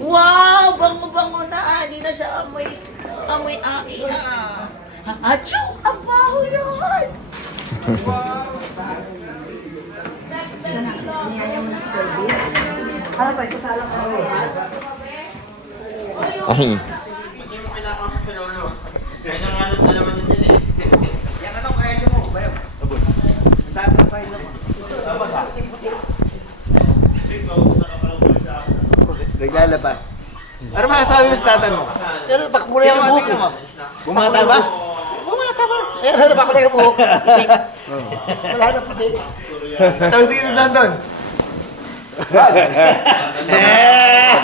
Wow! Bango-bango na. Hindi na siya amoy ain na. Achoo! Ang baho yun! Niyaya mo na si Kirby. Ano pa, ikasalang ka mo yan? Ay. Hindi mo kailangan ng pinolo. Kaya nanganap na naman din eh. Yan anong kaya niyo mo, bayo? Abot. Ang dami ng kaya naman. Tama sa? Naglalaba. Ano masasabi mo sa tatan mo? Yan, pakmula yung buhok mo. Bumata ba? Bumata ba? Yan, ano, pakmula yung buhok. Wala na puti. Tapos dito doon.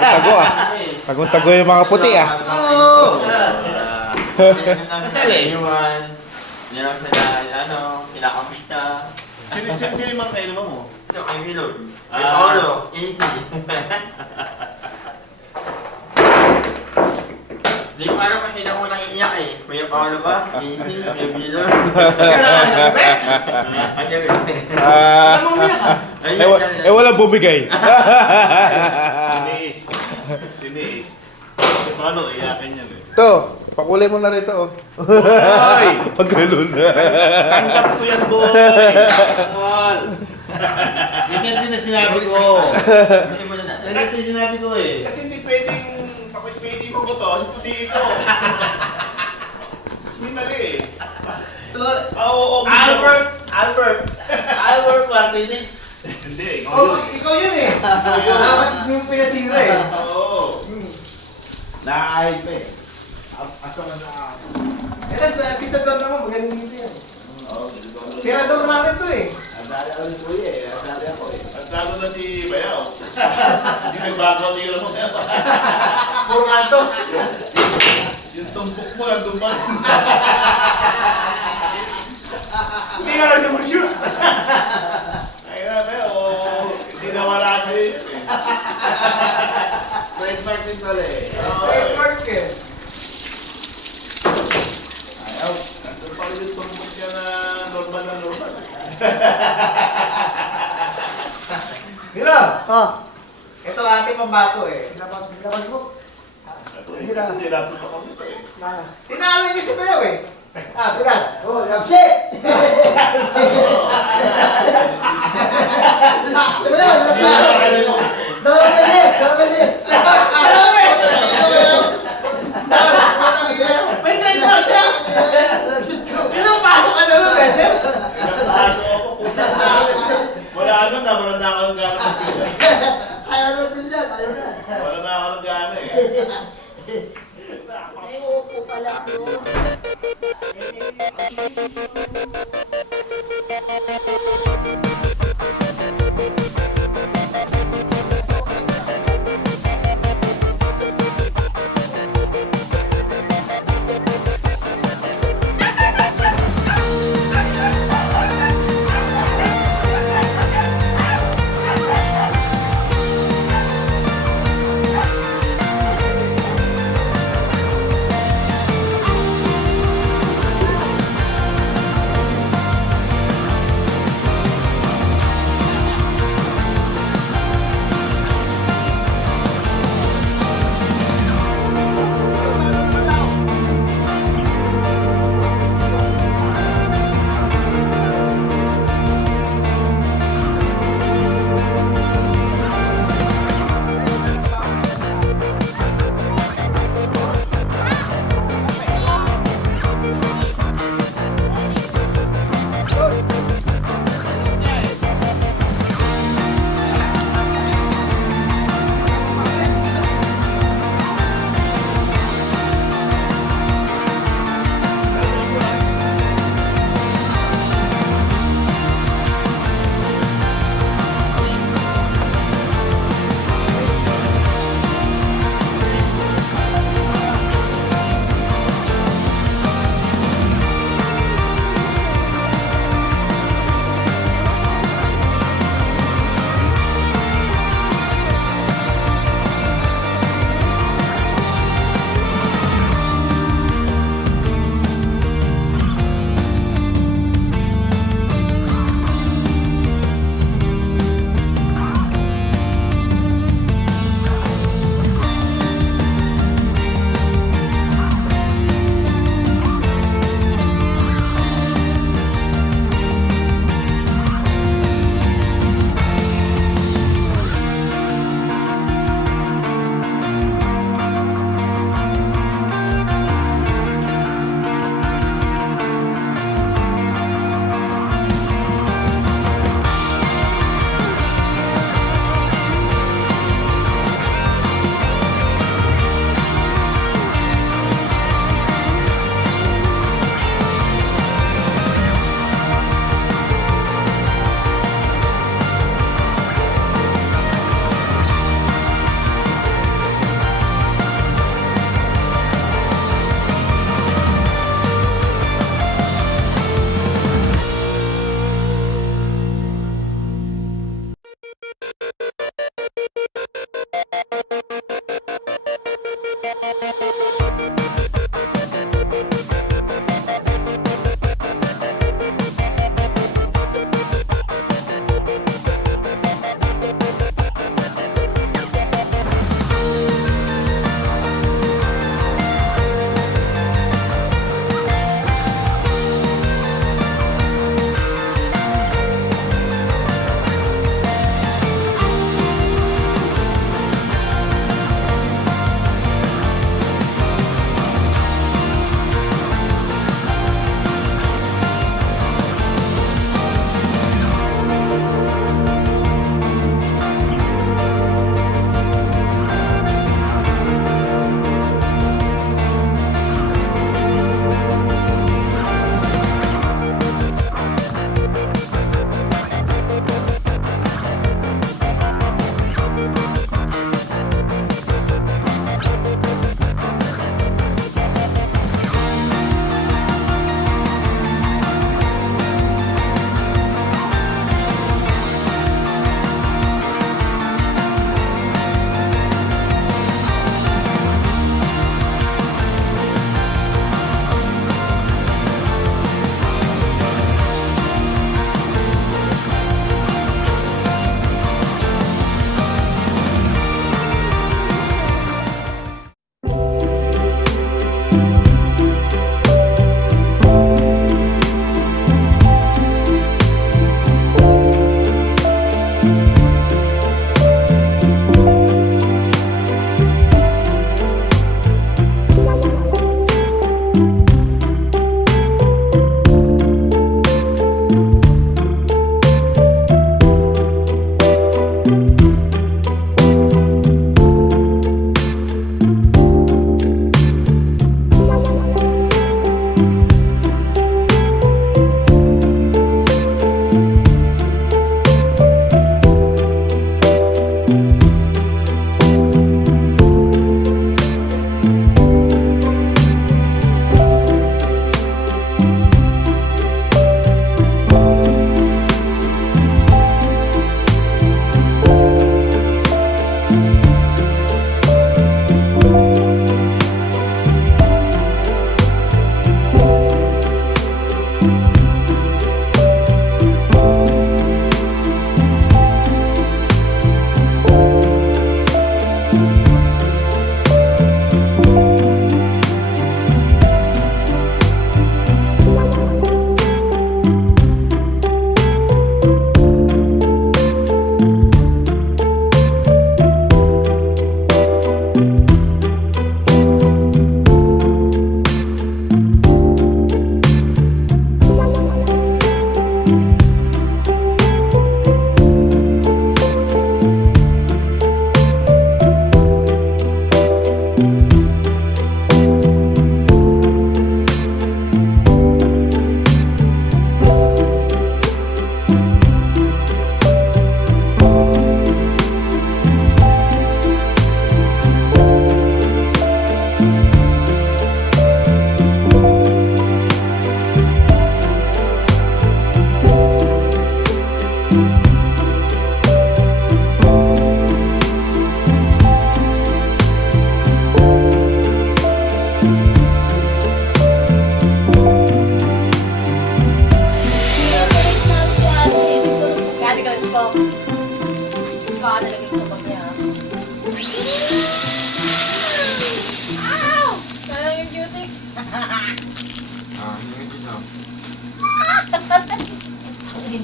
Tago ah. Tagong-tago yung mga puti ah. Oo! Masali. Iwan. Hindi lang siya kinakapita. Sino yung mga kainuman mo? Ito, kay Willow. Kay Paolo. Easy. Hindi ko alam kasi na unang iiyak eh. Kuya Paolo ba? Easy. Kuya Willow. Walang bumigay. Tiniis. Paano iyakin yan eh? Ito, pakulay mo na rito oh. Boy! Pag ganun. Tanggap ko yan, boy! Mal! Ganyan din na sinabi ko. Ganyan din sinabi ko eh. Kasi hindi pwedeng pwede mo ko to, puti ito. Hindi mali eh. Albert Martinez. Hindi, Ikaw yun eh. Dapat yung pinatira eh. Oo. Nakahid pa eh. Ato nga na. Ito, tita doon naman, magaling dito yan. Tira doon namin to eh. Ang dali ako ni Kuya eh. Ang dali ako eh. Ang dali na si Bayaw. Hindi nagbago tira mo. Puro kanto. Yung tumpok mo, nandun pa. Hindi nga lang siya mag-shoot. Ay na, Bayaw. Hindi na wala sa'yo yun eh. Red mark din pala eh. Oo. Red mark eh. Ayaw. Nandun pa rin yung tumpok niya na normal na normal. Hira! Oh. Ito ating pambato eh. Labag mo. Hindi natin pa kami ito eh. Tinalo niya si Bayaw eh. Pilas. Oh, love shit! Bayaw, love shit! May trademark siya! Pinapasok ka na ng beses? Pinapasok ako, puta. Wala na, nawalan na ako ng gana mag-pila. Ayaw na pinyan, ayaw na. Wala na ako ng gana eh. Ay, uupo pa lang doon.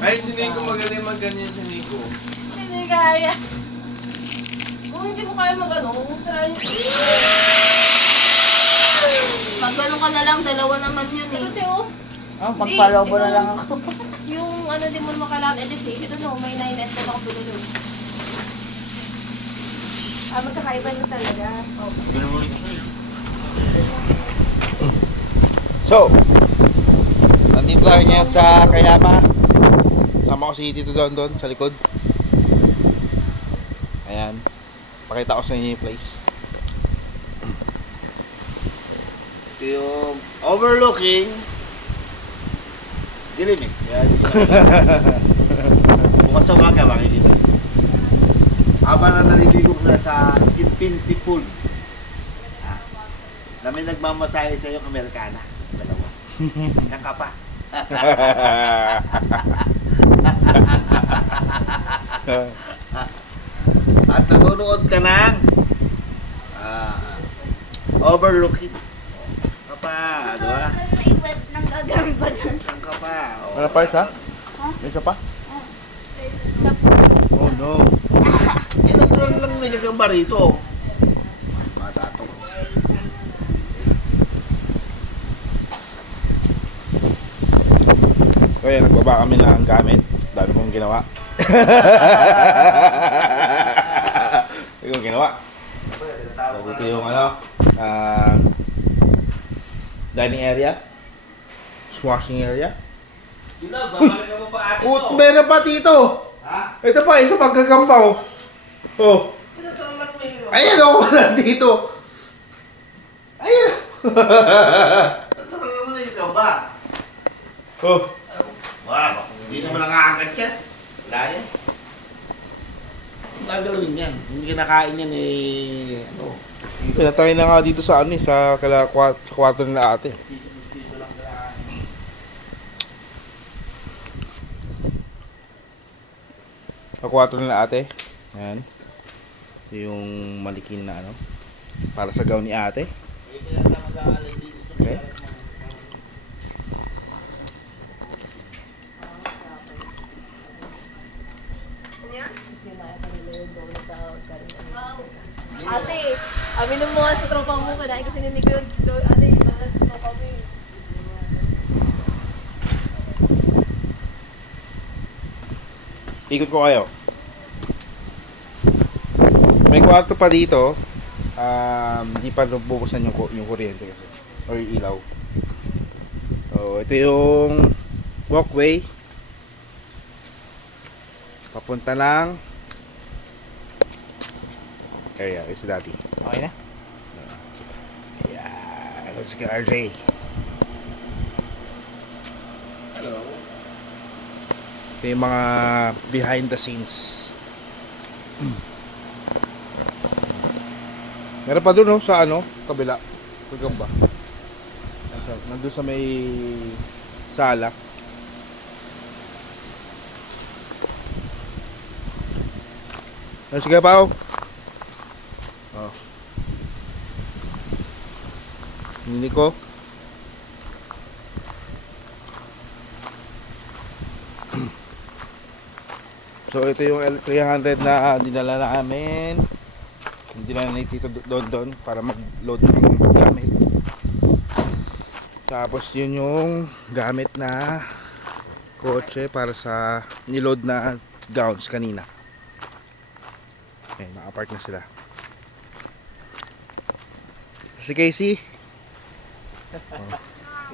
Ay, si Nico, magaling mag-ganyan si Nico. Hindi kaya. Kung hindi mo kaya mag-ano, try. Pag ganun ka na lang, dalawa naman yun eh. Ito oh. Oh, magpalobo na lang ako. Yung ano din mo naman kailangan edit eh. Ito no, may 9S na ako binili. Magkakaiba na talaga. So, nandito tayo ngayon sa Kayama. Sama ko si Tito doon sa likod. Ayan. Pakita ko sa inyo yung place. Ito yung overlooking. Dilim eh. Kaya di bukas sa umaga, makikita. Habang na naliligo ko sa infinity pool. na may nagmamasahe sa yung Amerikana. Dalawa. Saan ka pa? At nanonood ka ng Overlooking. Ka pa, di ba? May web ng gagamba dyan. Saan ka pa? Oh. Ano pa isa? May isa pa? Oh no. Eh, natural lang may nagamba rito. Matato. So yan, nagbaba kami ng gamit. Dami kong ginawa. Dami kong ginawa. So, dito yung ano, dining area. Washing area. Sino, babalikan mo pa akin to? Meron pa dito. Ha? Ito pa, isa pagkagampaw. Oh. Natural lang may Ayan ako na dito. Ayan. natural lang may gamba. Oh. Wow, hindi naman nakakagat yan. Wala yan. Ang gagalawin yan. Hindi kinakain yan eh, ano. Pinatay na nga dito sa ano eh, sa kwarto nila ate. Sa kwarto nila ate. Ayan. Ito yung malikin na ano. Para sa gown ni ate. Okay. Ate, aminin mo nga sa tropa mo, kinain kasi ni Nicole. Ate, mga sa tropa mo eh. Ikot ko kayo. May kwarto pa dito. Hindi pa nabubusan yung kuryente kasi. Or yung ilaw. So, ito yung walkway. Papunta ng area. Is daddy. Okay na? Yeah. Let's get RJ. Ito yung mga behind the scenes. Meron pa dun no, sa ano, kabila. Pagkamba. Nandun sa may sala. Sige pa oh. Ini ko. So ito yung L300 na dinala namin. Dinala ni Tito Don para mag-load ng gamit. Tapos yun yung gamit na kotse para sa niload na gowns kanina. Okay, naka-park na sila. Si Casey.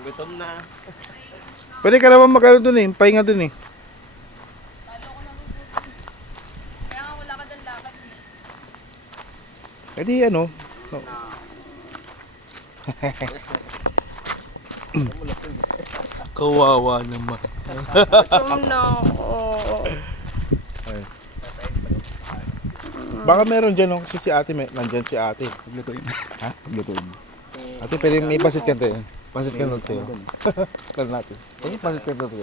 Gutom na. Pwede ka naman mag-ano dun eh, pahinga dun eh. Kaya nga wala ka dyan lakad. Pwede ano. No. Kawawa naman. Gutom na ako. Baka meron dyan no, kasi si ate, nandyan si ate. Paglutuin. Ha? Paglutuin. Ate, pwede may pasit ka tayo. Pasit ka nun tayo. Tala natin. Pwede pasit ka tayo.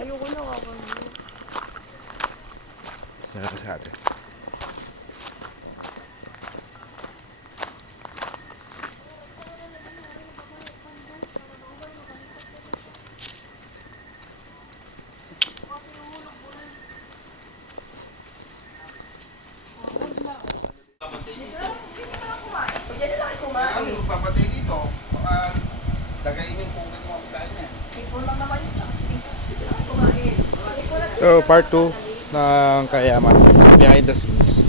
Ayoko na ako. Meron ka si ate. Ano, papatay dito. Baka dagayin yung pungkat mo ang kain niya. So, part 2 ng Kayaman. Behind the scenes.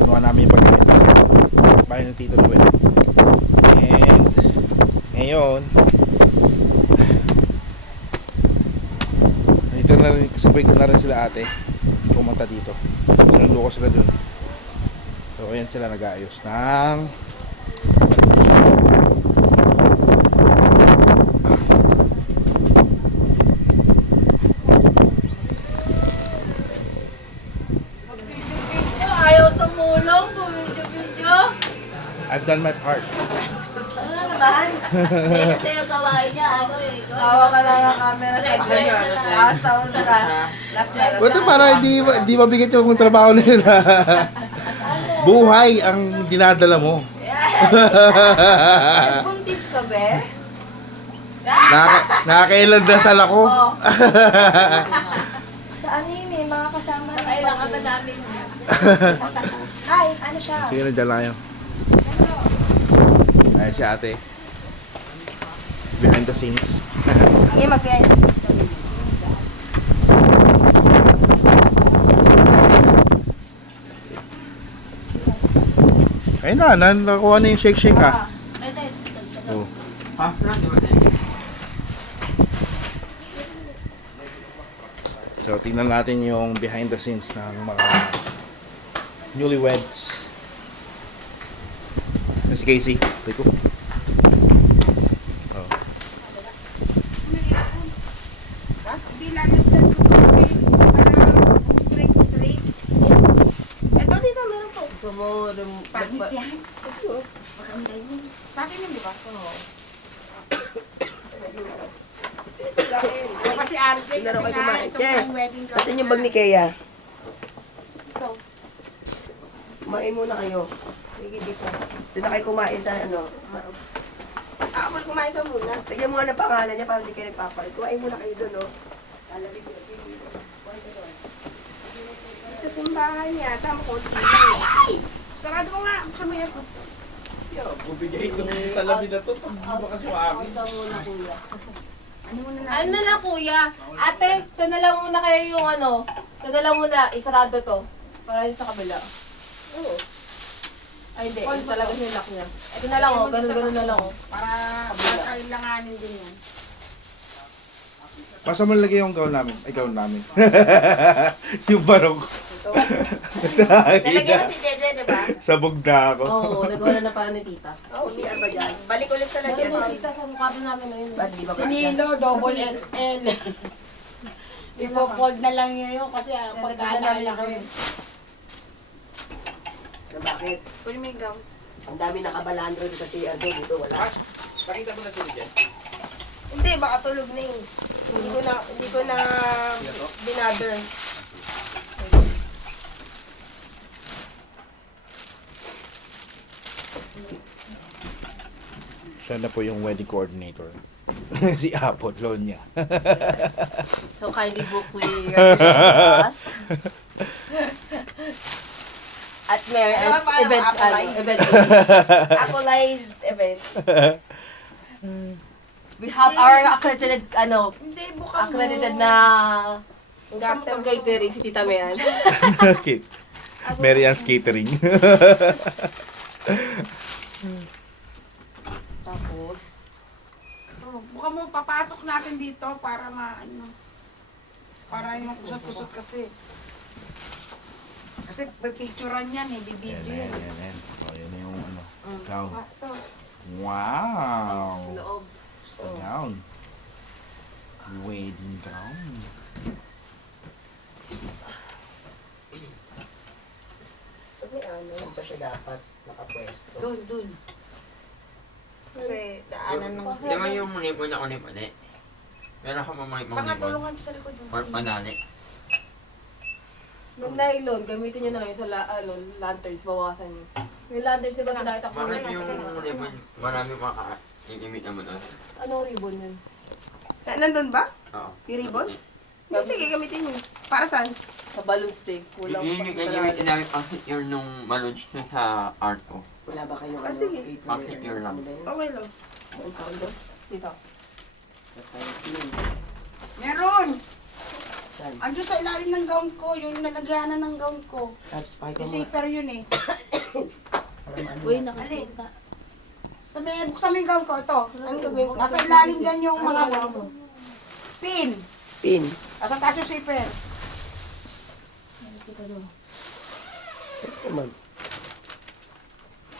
Ano namin yung pag-behind the scenes. Bahay ng Tito Noel. And ngayon, dito na rin, kasabay ko na rin sila ate. Pumunta dito. Sinundo ko sila dun. So, ayan sila nag-aayos ng I've done my part. Ano naman? Kasi yung gawain niya, ano eh. Tawa ka lang ang camera sa last taon sa last na. Buti para hindi mabigat yung trabaho nila. Buhay ang dinadala mo. Buntis ka, be? Nakakailan dasal ako. Sa ano yun eh, mga kasama na. Kailangan ka namin. Ay, ano siya? Sige na, dyan lang kayo. Ayan si ate. Behind the scenes. Sige, mag-behind. Ayun na, nakuha na yung shake-shake ah. Oh. Ha? Di ba? So, tingnan natin yung behind the scenes ng mga newlyweds. Si Casey, Rico. Oh. Hindi lalagdag ko kasi straight. Ito dito, meron po. Gusto mo, pangit yan. Maganda yun. Sa akin yun, di ba? Oo. Kasi RJ, kasi nga itong wedding ko. Kasi yung bag ni Kea. Kumain muna kayo. Sige, dito. Doon na kayo kumain sa ano. Kumain ka muna. Tignan mo nga ng pangalan niya para hindi kayo nagpapalit. Kumain muna kayo doon, no? Lalabig yun. Sa simbahan niya, tama ko. Ay! Sarado mo nga. Buksan mo yan. Ano na lang kuya? Ate, ito na lang muna kayo yung ano. Ito na lang muna, isarado to. Para yun sa kabila. Oo. Ay hindi, ito talaga yung lock niya. Ito na lang oh, ganun na lang oh. Para kailanganin din yan. Basta mo lagay yung gown namin. Ay, gown namin. Yung barong. Nalagyan mo si Jeje, di ba? Sabog na ako. Oo, nagawa na para ni tita. Oo, si ba dyan? Balik ulit sa Kasi lasyan. tita, sa mukha doon namin na yun. Ba't di ba Si Nilo, double XL. Ipo-fold na lang yun kasi pagkaalala kami. Na bakit? Pwede may gown. Ang dami nakabalandro doon sa CR doon. Dito wala. Hindi, baka tulog na yun. Hindi ko na binother. Siya na po yung wedding coordinator. Si Apo, loan niya. So kindly book we represent us. At Mary Ano as ba, event, Apollize? event. Apolized events. We have our accredited, Hindi, buka mo. accredited na catering si Tita Mayan. Okay. Mary Ann's Catering. Tapos, Buka mo, papasok natin dito para para yung kusot-kusot kasi. Kasi pipicturean yan eh, bibidyo yan. Yan. So, yun na yung ano. Gown. Ito. Wow! loob. Gown. Wedding gown. Saan pa siya dapat nakapwesto? Dun. Kasi daanan ng Di ba yung nipon na nipon eh? Meron ako mga nipon. Pangatulungan ko sa likod. Or panani. Yung nylon, gamitin nyo na lang yung sa lanterns, bawasan nyo. Yung lanterns, diba nakita ko Bakit yung nipon, marami pa iimit naman doon? Anong ribbon yun? Nandun ba? Oo. Yung ribbon? Hindi, sige, gamitin nyo. Para saan? Sa balloon stick. Kulang Yun yung gagamitin namin pang secure nung balloon sa art ko. Wala ba kayong sige. Pang secure lang. Okay lang. dito. Meron! Saan? Andiyo sa ilalim ng gown ko, yung nalagyanan ng gown ko. Tapos pakita mo. Zipper yun eh. Uy, nakakita. Buksan mo yung gown ko, ito. Ano gagawin ko? Nasa ilalim dyan yung mga pin. Pin. Nasa taas yung zipper. Naman.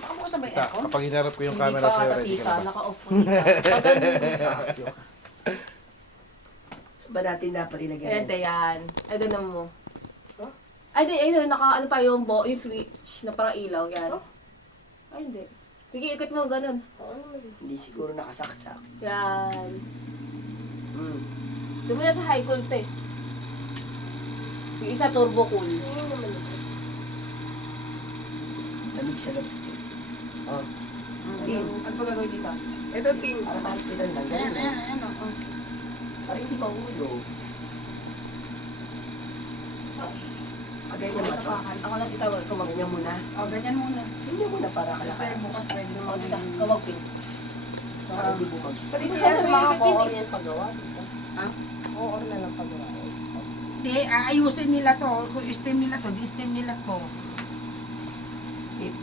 Baka mo sa may Ta, aircon? kapag hinarap ko yung Hindi camera pa sa'yo, ready tita, ka na ba? naka-off po dito. Pag ganun, Saan ba natin dapat ilagay? Pwede yan. Ay, ganun mo. Ay, di, ayun, naka, ano pa yung switch na parang ilaw, yan. Ay, hindi. Sige, ikot mo, ganun. Hindi siguro nakasaksak. Yan. Hmm. Doon mo na sa high cool, te. Yung isa turbo cool. Lamig siya labas din. Oh. Pin. Ano pa gagawin dito? Ito pin. Para hospital lang. Ayan, ayan, ayan. Oh. Para hindi mahulog. Ganyan mo to. Ako lang itawag ko, ganyan muna. Oh, ganyan muna. Ganyan muna para Kasi kalakal. bukas pwede O, naman. dito, kawag pin. Para hindi bumagsak. Pwede kaya sa mga ko-or yan paggawa. Ha? Ko-or na lang paggawa. Di, aayusin nila to. Kung steam nila to, di steam nila to.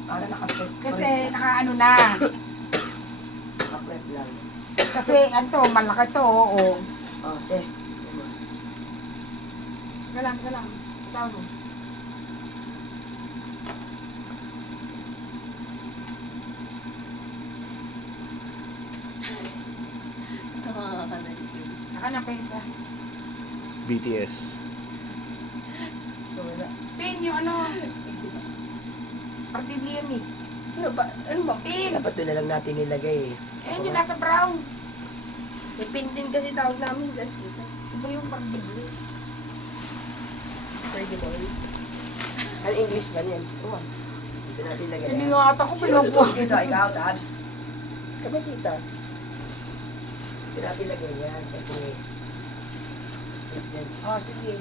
Para naka-prep. Kasi nakaano na. Naka-prep lang. Kasi ano, malaki to, oo. Oh, che. Galang. Tawag mo. Naka na pesa. BTS. So, wala. Pin yung ano. Partibli yan eh. Ano ba? Ano ba? Pin! Dapat doon na lang natin nilagay eh. Ayan yung nasa brown. May pin din kasi tawag namin dyan. Iba yung partibli. Pwede ba? Ang English ba niyan? Oo. Dito natin lagay. Hindi nga ata ko pinupuha. Dito, ikaw, tabs. Kapag dito. Dito natin lagay yan kasi split yan. Oh, sige.